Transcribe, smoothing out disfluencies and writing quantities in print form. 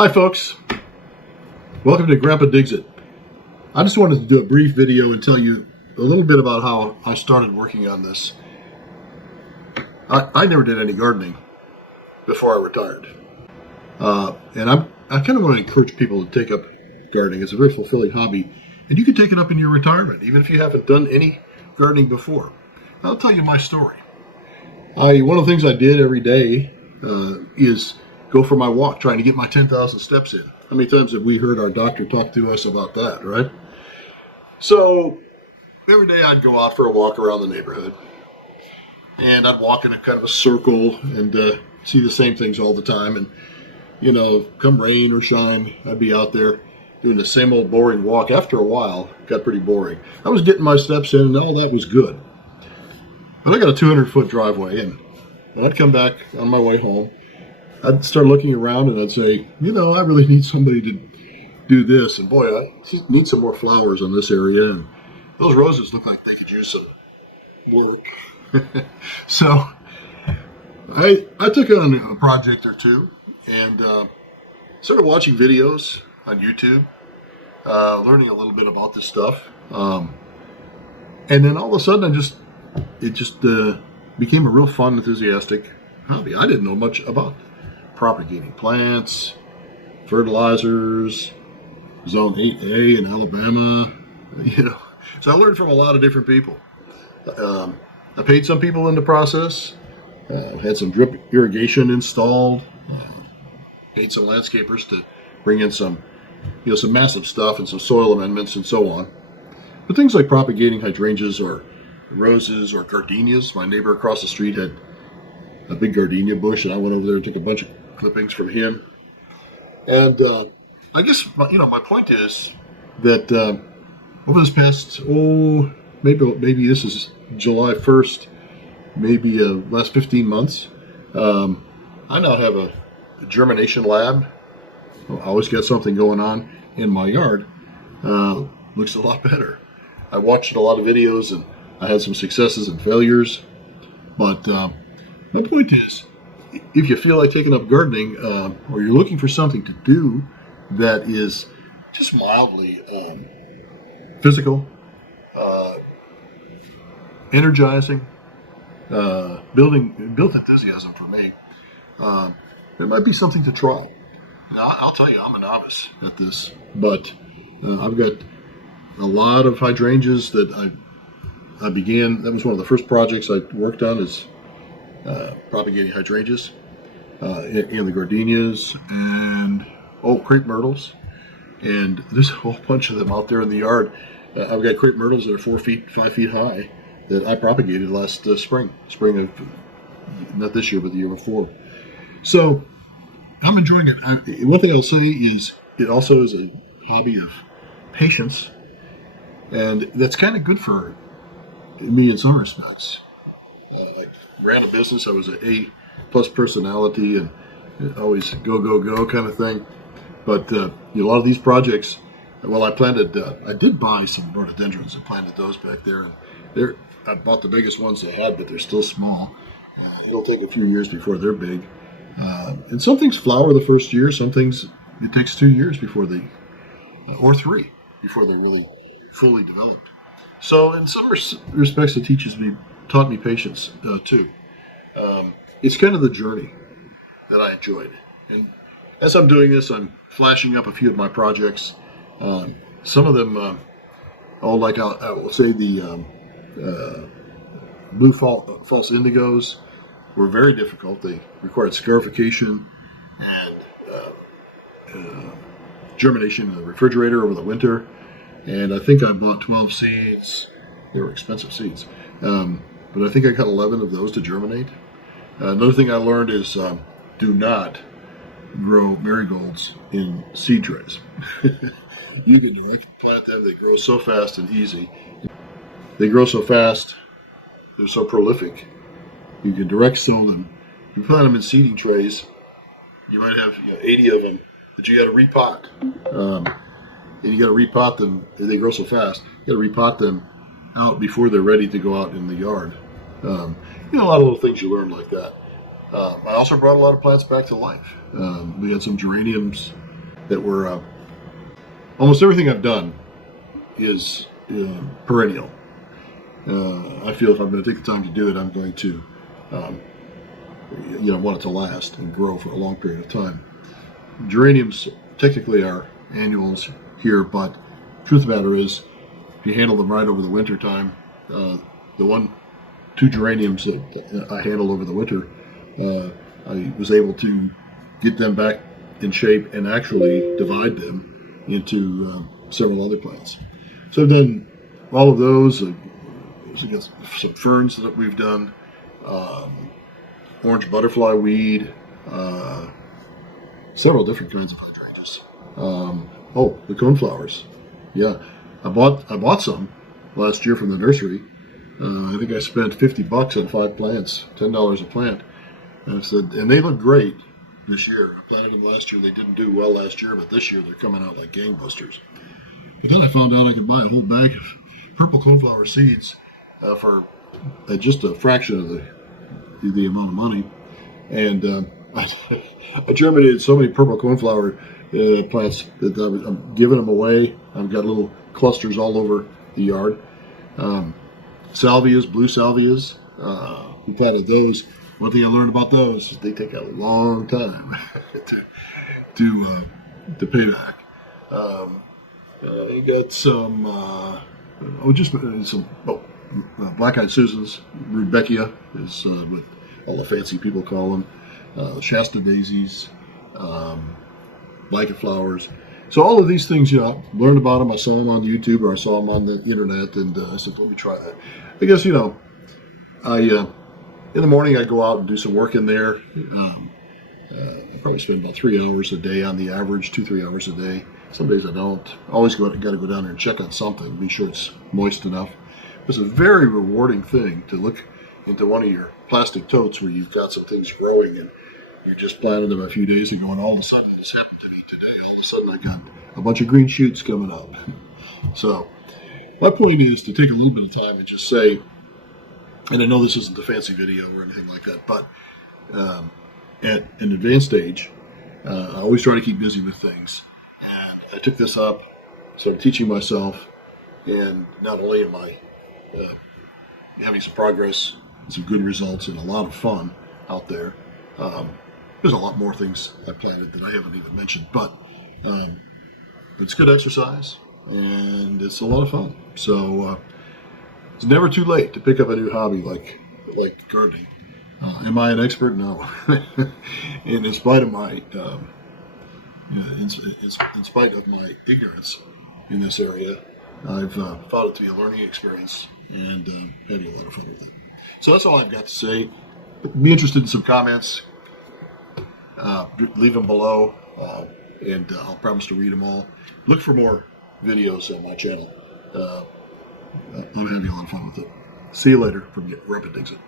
Hi folks, welcome to Grandpa Digs It. I just wanted to do a brief video and tell you a little bit about how I started working on this. I never did any gardening before I retired. And I kind of want to encourage people to take up gardening. It's a very fulfilling hobby, and you can take it up in your retirement, even if you haven't done any gardening before. I'll tell you my story. One of the things I did every day is go for my walk, trying to get my 10,000 steps in. How many times have we heard our doctor talk to us about that, right? So every day I'd go out for a walk around the neighborhood, and I'd walk in a kind of a circle and see the same things all the time. And, you know, come rain or shine, I'd be out there doing the same old boring walk. After a while, it got pretty boring. I was getting my steps in, and all that was good. But I got a 200-foot driveway, and when I'd come back on my way home, I'd start looking around and I'd say, you know, I really need somebody to do this. And boy, I just need some more flowers on this area. And those roses look like they could use some work. So I took on a project or two and started watching videos on YouTube, learning a little bit about this stuff. And then all of a sudden it just became a real fun, enthusiastic hobby. I didn't know much about propagating plants, fertilizers, Zone 8A in Alabama, you know. So I learned from a lot of different people. I paid some people in the process, had some drip irrigation installed, paid some landscapers to bring in some massive stuff and some soil amendments and so on. But things like propagating hydrangeas or roses or gardenias. My neighbor across the street had a big gardenia bush, and I went over there and took a bunch of clippings from him. And I guess my point is that over this past maybe this is July 1st, maybe last 15 months, I now have a germination lab. I always got something going on in my yard. Looks a lot better. I watched a lot of videos and I had some successes and failures, but my point is, if you feel like taking up gardening, or you're looking for something to do that is just mildly physical, energizing, build enthusiasm for me, there might be something to try. Now, I'll tell you, I'm a novice at this, but I've got a lot of hydrangeas that I began. That was one of the first projects I worked on, is propagating hydrangeas in the gardenias and crepe myrtles, and there's a whole bunch of them out there in the yard. I've got crepe myrtles that are 5 feet high that I propagated last spring of, not this year but the year before. So I'm enjoying it. One thing I'll say is it also is a hobby of patience, and that's kind of good for me in some respects. I ran a business. I was an A+ personality and always go kind of thing. But a lot of these projects, well, I did buy some rhododendrons and planted those back there. And I bought the biggest ones they had, but they're still small. It'll take a few years before they're big. And some things flower the first year. Some things it takes 2 years before or 3 before they're really fully developed. So in some respects, it taught me patience too. It's kind of the journey that I enjoyed. And as I'm doing this, I'm flashing up a few of my projects. Some of them, like I will say the blue false indigos were very difficult. They required scarification and germination in the refrigerator over the winter. And I think I bought 12 seeds. They were expensive seeds. But I think I got 11 of those to germinate. Another thing I learned is do not grow marigolds in seed trays. You can direct plant them. They grow so fast and easy. They grow so fast. They're so prolific. You can direct sow them. You plant them in seeding trays. You might have 80 of them that you got to repot. And you got to repot them. They grow so fast. You got to repot them out before they're ready to go out in the yard. A lot of little things you learn like that. I also brought a lot of plants back to life. We had some geraniums that were almost everything I've done is perennial. I feel if I'm going to take the time to do it, I'm going to, want it to last and grow for a long period of time. Geraniums technically are annuals here, but truth of the matter is, if you handle them right over the winter time, the 2 geraniums that I handled over the winter, I was able to get them back in shape and actually divide them into several other plants. So I've done all of those. Some ferns that we've done, orange butterfly weed, several different kinds of hydrangeas. The coneflowers. Yeah, I bought some last year from the nursery. I think I spent $50 on 5 plants, $10 a plant. And they look great this year. I planted them last year. They didn't do well last year, but this year they're coming out like gangbusters. But then I found out I could buy a whole bag of purple coneflower seeds for just a fraction of the amount of money. And I germinated so many purple coneflower plants that I'm giving them away. I've got little clusters all over the yard. Salvias, blue salvias, we planted those. One thing I learned about those is they take a long time to pay back. I got some black-eyed Susans. Rudbeckia is what all the fancy people call them. Shasta daisies, blanket flowers. So all of these things, learned about them. I saw them on YouTube or I saw them on the internet, and I said, let me try that. I guess, in the morning I go out and do some work in there. I probably spend about 3 hours a day on the average, 2-3 hours a day. Some days I don't. Always got to go down there and check on something, be sure it's moist enough. It's a very rewarding thing to look into one of your plastic totes where you've got some things growing and you just planted them a few days ago, and all of a sudden, this happened to me today. All of a sudden, I got a bunch of green shoots coming up. So, my point is to take a little bit of time and just say, and I know this isn't a fancy video or anything like that, but at an advanced stage, I always try to keep busy with things. I took this up, started teaching myself, and not only am I having some progress, some good results, and a lot of fun out there. There's a lot more things I planted that I haven't even mentioned, but it's good exercise and it's a lot of fun. So it's never too late to pick up a new hobby like gardening. Am I an expert? No. And in spite of my in spite of my ignorance in this area, I've found it to be a learning experience and having a little fun with it. So that's all I've got to say. Be interested in some comments. Leave them below, and I'll promise to read them all. Look for more videos on my channel. I'm having a lot of fun with it. See you later from Grumpet Digs It.